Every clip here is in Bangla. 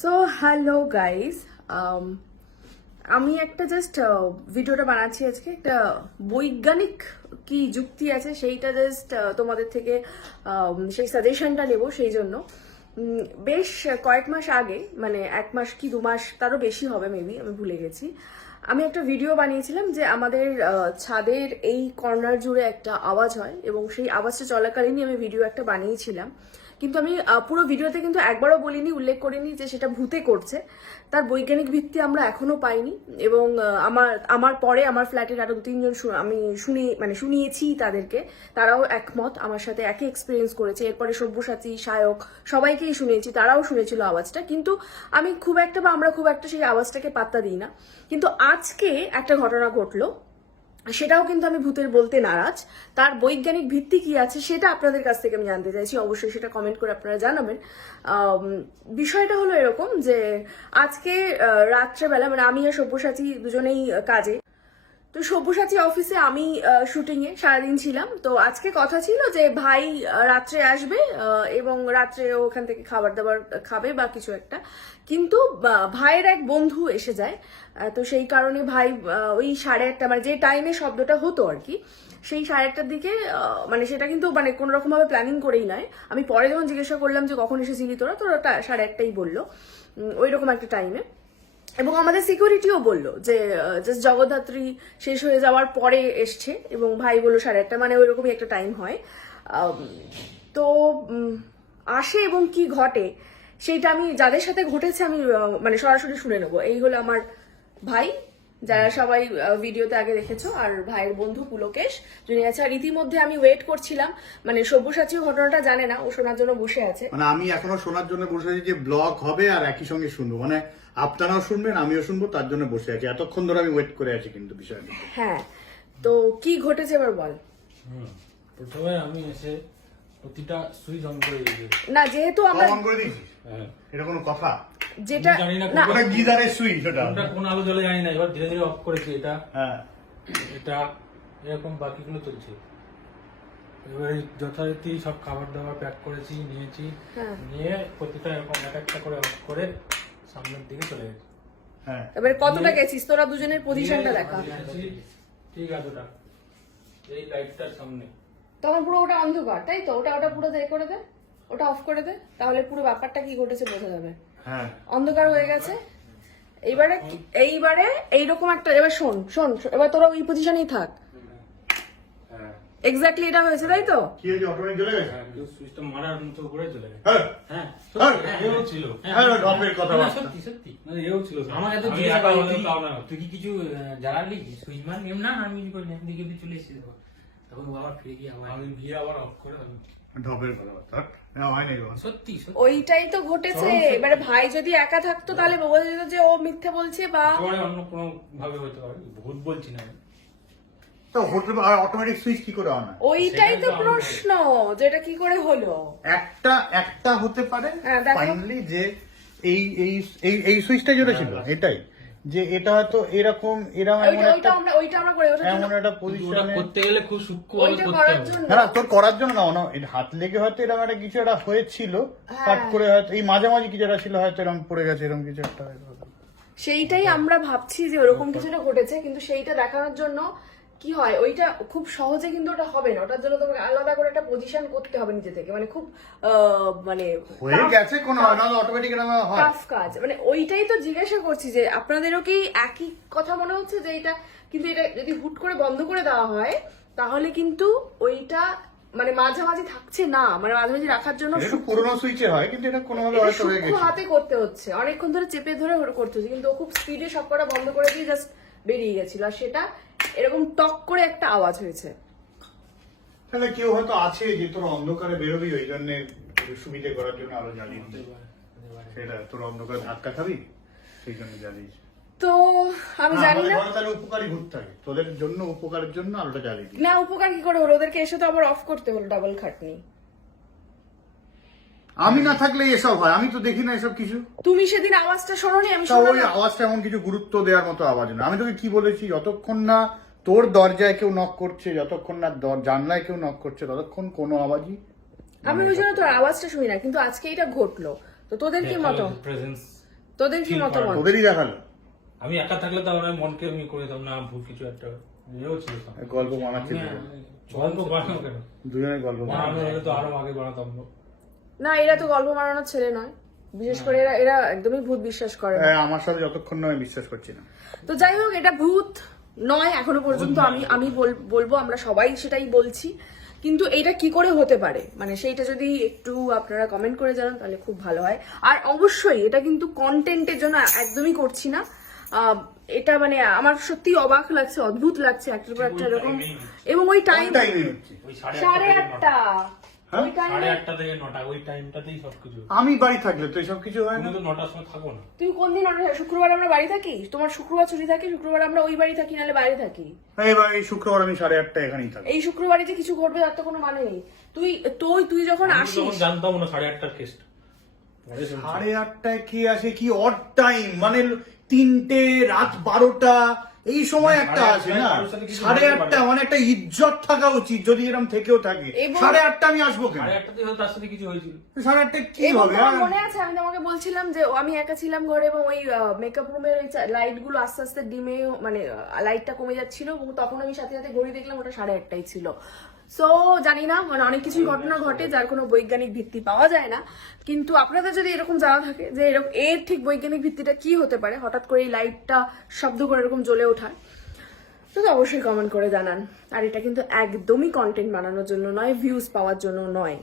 সো হ্যালো গাইস, আমি একটা জাস্ট ভিডিওটা বানাচ্ছি আজকে। একটা বৈজ্ঞানিক কি যুক্তি আছে সেইটা জাস্ট তোমাদের থেকে সেই সাজেশনটা নেব। সেই জন্য বেশ কয়েক মাস আগে, মানে 1 মাস কি 2 মাস তারও বেশি হবে মেবি, আমি ভুলে গেছি, আমি একটা ভিডিও বানিয়েছিলাম যে আমাদের ছাদের এই কর্নার জুড়ে একটা আওয়াজ হয় এবং সেই আওয়াজটা চলাকালীনই আমি ভিডিও একটা বানিয়েছিলাম। কিন্তু আমি পুরো ভিডিওতে কিন্তু একবারও বলিনি, উল্লেখ করিনি যে সেটা ভূতে করছে। তার বৈজ্ঞানিক ভিত্তি আমরা এখনো পাইনি এবং আমার পরে আমার ফ্ল্যাটের আরো 2-3 জন আমি শুনিয়েছি তাদেরকে, তারাও একমত, আমার সাথে একই এক্সপিরিয়েন্স করেছে। এরপরে সব্যসাচী, সায়ক সবাইকেই শুনিয়েছি, তারাও শুনেছিল আওয়াজটা, কিন্তু আমরা খুব একটা সেই আওয়াজটাকে পাত্তা দিই না। কিন্তু আজকে একটা ঘটনা ঘটলো, সেটাও কিন্তু আমি ভূতের বলতে নারাজ। তার বৈজ্ঞানিক ভিত্তি কি আছে সেটা আপনাদের কাছ থেকে আমি জানতে চাইছি, অবশ্যই সেটা কমেন্ট করে আপনারা জানাবেন। বিষয়টা হলো এরকম যে আজকে রাত্রেবেলা, মানে আমি আর সব্যসাচী দুজনেই কাজে, তো সব্যসাচী অফিসে, আমি শুটিং এ সারাদিন ছিলাম। তো আজকে কথা ছিল যে ভাই রাত্রে আসবে এবং রাত্রে ওখান থেকে খাবার দাবার খাবে বা কিছু একটা, কিন্তু ভাইয়ের এক বন্ধু এসে যায়। তো সেই কারণে ভাই ওই 1:30, মানে যে টাইমে শব্দটা হতো আর কি, সেই 1:30টার দিকে, মানে সেটা কিন্তু মানে কোন রকম ভাবে প্ল্যানিং করেই নয়। আমি পরে যখন জিজ্ঞাসা করলাম যে কখন এসেছিলি তোরা, 1:30টাই বললো, ওই রকম একটা টাইমে। এবং আমাদের সিকিউরিটিও বললো যে জাস্ট জগদ্ধাত্রী শেষ হয়ে যাওয়ার পরে এসছে, এবং ভাই বললো 1:30, মানে ওইরকমই একটা টাইম হয়। তো আসে এবং কি ঘটে সেইটা আমি যাদের সাথে ঘটেছে আমি মানে সরাসরি শুনে নেবো। এই হলো আমার ভাই, যারা সবাই ভিডিওতে আগে দেখেছো, আর ভাইয়ের বন্ধু পুলকেশ যিনি আছে। আর ইতিমধ্যে আমি ওয়েট করছিলাম, মানে সব্যসাচীও ঘটনাটা জানে না, ও শোনার জন্য বসে আছে। মানে আমি এখনো শোনার জন্য বসে আছি যে ব্লগ হবে আর একই সঙ্গে শুনবো, মানে আপনারাও শুনবেন আমিও শুনবো, তার জন্য বসে আছি। এতক্ষণ ধরে আমি ওয়েট করে আছি কিন্তু বিষয়টা। হ্যাঁ, তো কি ঘটেছে এবার বল। প্রথমে আমি এসে প্রতিটা সুইচ অন করে দিয়েছি। না, যেহেতু আমরা অন করে দিয়েছি, এটা কোনো কথা? যেটা জানি না না, ওটা গিজারের সুইচ, ওটা কোনটা কোন আলো জ্বলে জানি না, এবার ধীরে ধীরে অফ করেছি এটা, হ্যাঁ এটা এরকম বাকিগুলো চলছে। এবারে যথারীতি সব খাবার দাবার প্যাক করেছি, নিয়েছি, নিয়ে প্রতিটা এরকম এক একটা করে অফ করে সামনের দিকে চলে গেছি। হ্যাঁ এবারে কতটা গেছিস তোরা দুজনের পজিশনটা দেখা। ঠিক আছে, ওটা এই লাইটটার সামনে তখন পুরো ওটা অন্ধকার, তাই তো? ওটা পুরো করে দে, ওটা অফ করে দে, তাহলে পুরো ব্যাপারটা কি ঘটেছে বোঝা যাবে। হ্যাঁ অন্ধকার হয়ে গেছে। এইবারে এইরকম একটা, এবার শোন, এবার তোরা ওই পজিশনেই থাক। এক্স্যাক্টলি এটা হয়েছে, তাই তো? কি হয়েছে? অটোমেটিক চলে গেছে? সুইচটা মারার মতো করে চলে গেছে। হ্যাঁ হ্যাঁ হ্যাঁ, এও ছিল। হ্যাঁ ঢপের কথা না, বার্তা। সত্যি সত্যি মানে এও ছিল। আমার এত জিজ্ঞাসা তুই কি কিছু জ্বালালি সুইচ মান? না আমি কিছু করিনি, দিকে চলে এসেছি। তখন আবার ফিরে গিয়ে আমি গিয়ে আবার অফ করে ঢপের কথা বার্তা না হয় নাই বাবা। সত্যি ওইটাই তো ঘটেছে। এবারে ভাই যদি একা থাকতো তাহলে বোঝা যেত যে ও মিথ্যে বলছে, বা অন্য কোনো ভাবে হতে পারে, ভূত বলছি না। তো হোটেল আর অটোমেটিক সুইচ কি করে অন হয়? ওইটাই তো প্রশ্ন, যেটা কি করে হলো। একটা হতে পারে হ্যাঁ, দেখো। ফাইনালি যে এই এই এই এই সুইচটা যেটা ছিল এটাই, যে এটা হয়তো এরকম এরকম ওইটা আমরা করে ওঠার জন্য, এমন একটা পজিশনে করতে গেলে খুব সূক্ষ্ম ওইটা করার জন্য, না তোর করার জন্য না, এটা হাত লেগে হয়তো এরকম একটা কিছু একটা হয়েছিল, কাট করে হয়তো এই মাঝামাঝি কিছু একটা ছিল, হয়তো এরকম পড়ে গেছে, এরকম কিছু একটা হয়তো। সেইটাই আমরা ভাবছি যে ওরকম কিছুটা ঘটেছে, কিন্তু সেইটা দেখানোর জন্য কি হয়, ওইটা খুব সহজে কিন্তু ওটা হবে না। ওটার জন্য তোমাকে আলাদা করে একটা পজিশন করতে হবে নিজে থেকে, মানে খুব মানে হয়ে গেছে কোনো হয় না, অটোমেটিক হয় টাফ কাজ। মানে ওইটাই তো জিজ্ঞাসা করছি যে আপনাদেরও কি একই কথা মনে হচ্ছে যে এটা, কিন্তু এটা যদি হুট করে বন্ধ করে দেওয়া হয় তাহলে কিন্তু ওইটা মানে মাঝামাঝি থাকছে না, মানে মাঝামাঝি রাখার জন্য একটু পুরোনো সুইচে হয়, কিন্তু এটা কোনোভাবে হয়তো হয়ে সূক্ষ্ম গেছে। হাতে করতে হচ্ছে, অনেকক্ষণ ধরে চেপে ধরে করতে হচ্ছে, কিন্তু ও খুব স্পিডে সবকটা বন্ধ করে দিয়ে জাস্ট বেরিয়ে গেছিল, আর সেটা এরকম টক করে একটা আওয়াজ হয়েছে। তাহলে কেউ হয়তো আছে যে তোর অন্ধকারে বেরোবি, ওই জন্য সুবিধে করার জন্য আলো জ্বালিয়ে দিতে, সেটা তোর অন্ধকারে ধাক্কা খাবি সেই জন্য জ্বালিয়েছে। তো আমি জানি না, তাহলে উপকারী ভূত থাকে, তোদের জন্য উপকারের জন্য আলোটা জ্বালিয়ে দিই। না উপকার কি করে হলো, ওদেরকে এসে তো আবার অফ করতে হলো, ডাবল খাটনি। আমি না থাকলে এসব হয়, আমি তো দেখি না এসব কিছু। তুমি সেদিন আওয়াজটা শোনোনি? আমি ওই শুনলাম। আওয়াজটা এমন কিছু গুরুত্ব দেওয়ার মতো আওয়াজ না। আমি তোকে কি বলেছি, যতক্ষণ না তোর দরজায় কেউ নক করছে, যতক্ষণ না জানলায় কেউ নক করছে, ততক্ষণ কোনো আওয়াজই আমি ওই জন্য তোর আওয়াজটা শুনি না, কিন্তু আজকে এটা ঘটলো। তো তোদের কি মত? তোদের কি feel মতামত? করার। ওদেরই দেখালো আমি একা থাকলে তো আমার মনকে আমি করে দিতাম না ভুল কিছু একটা ইয়েও ছিল তো। গল্প বানাচ্ছে গল্প বানানো কেন? দুজনে গল্প বানানো হলে তো আরো আগে বানাতাম না। না, এরা তো গল্প বানানোর ছেলে নয়, বিশেষ করে এরা এরা একদমই ভূত বিশ্বাস করে না। আমার সাথে যতক্ষণ না আমি বিশ্বাস করছি না। তো যাই হোক, এটা ভূত নয় এখনো পর্যন্ত, আমি আমি বলবো, আমরা সবাই সেটাই বলছি, কিন্তু এটা কি করে হতে পারে মানে সেইটা যদি একটু আপনারা কমেন্ট করে জানান তাহলে খুব ভালো হয়। আর অবশ্যই এটা কিন্তু কন্টেন্টের জন্য একদমই করছি না, এটা মানে আমার সত্যি অবাক লাগছে, অদ্ভুত লাগছে একটার পর একটা এরকম। এবং ওই টাইম টাইমে হচ্ছে ওই 8:30, ওই টাইমে 8:30 থেকে 9টা ওই টাইমটাতেই সবকিছু। আমি বাড়ি থাকলে তো এসব কিছু হয় না। তুমি তো 9টার সময় থাকো না। তুই কোন দিন শুক্রবার আমরা বাড়ি থাকি, তোমার শুক্রবার ছুটি থাকে, শুক্রবার আমরা ওই বাড়ি থাকি নাহলে বাইরে থাকি। এবার এই শুক্রবার আমি 8:30 এখানেই থাকি। এই শুক্রবারে যে কিছু ঘটবে তার তো কোনো মানে নেই। তুই যখন আমি তো আসিস, তখন জানতাম না 8:30টার কেসটা। পরে শুনছি। 8:30 কি আসে, কি অড টাইম, মানে 3টে রাত 12টা এই সময় একটা আছে না। 8:30 মানে একটা ইজ্জত থাকা উচিত, যদি এরকম থেকেও থাকে। এবং- 8:30 আমি আসবো কেন? 8:30 হয়তো তার সাথে কিছু হয়েছিল। 8:30 কি এবং হবে? তোমার মনে আছে আমি তোমাকে বলছিলাম যে আমি একা ছিলাম ঘরে এবং ওই মেকআপ রুমের ওই লাইট গুলো আস্তে আস্তে ডিমে মানে লাইটটা কমে যাচ্ছিল এবং তখন আমি সাথে সাথে ঘড়ি দেখলাম ওটা 8:30 ছিল। সো জানি না, মানে অনেক কিছুই ঘটনা ঘটে যার কোনো বৈজ্ঞানিক ভিত্তি পাওয়া যায় না, কিন্তু আপনাদের যদি এরকম জানা থাকে যে এরকম এর ঠিক বৈজ্ঞানিক ভিত্তিটা কি হতে পারে, হঠাৎ করে এই লাইটটা শব্দ করে এরকম জ্বলে ওঠার, তো অবশ্যই কমেন্ট করে জানান। আর এটা কিন্তু একদমই কন্টেন্ট বানানোর জন্য নয়, ভিউজ পাওয়ার জন্য নয়।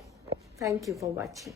Thank you for watching.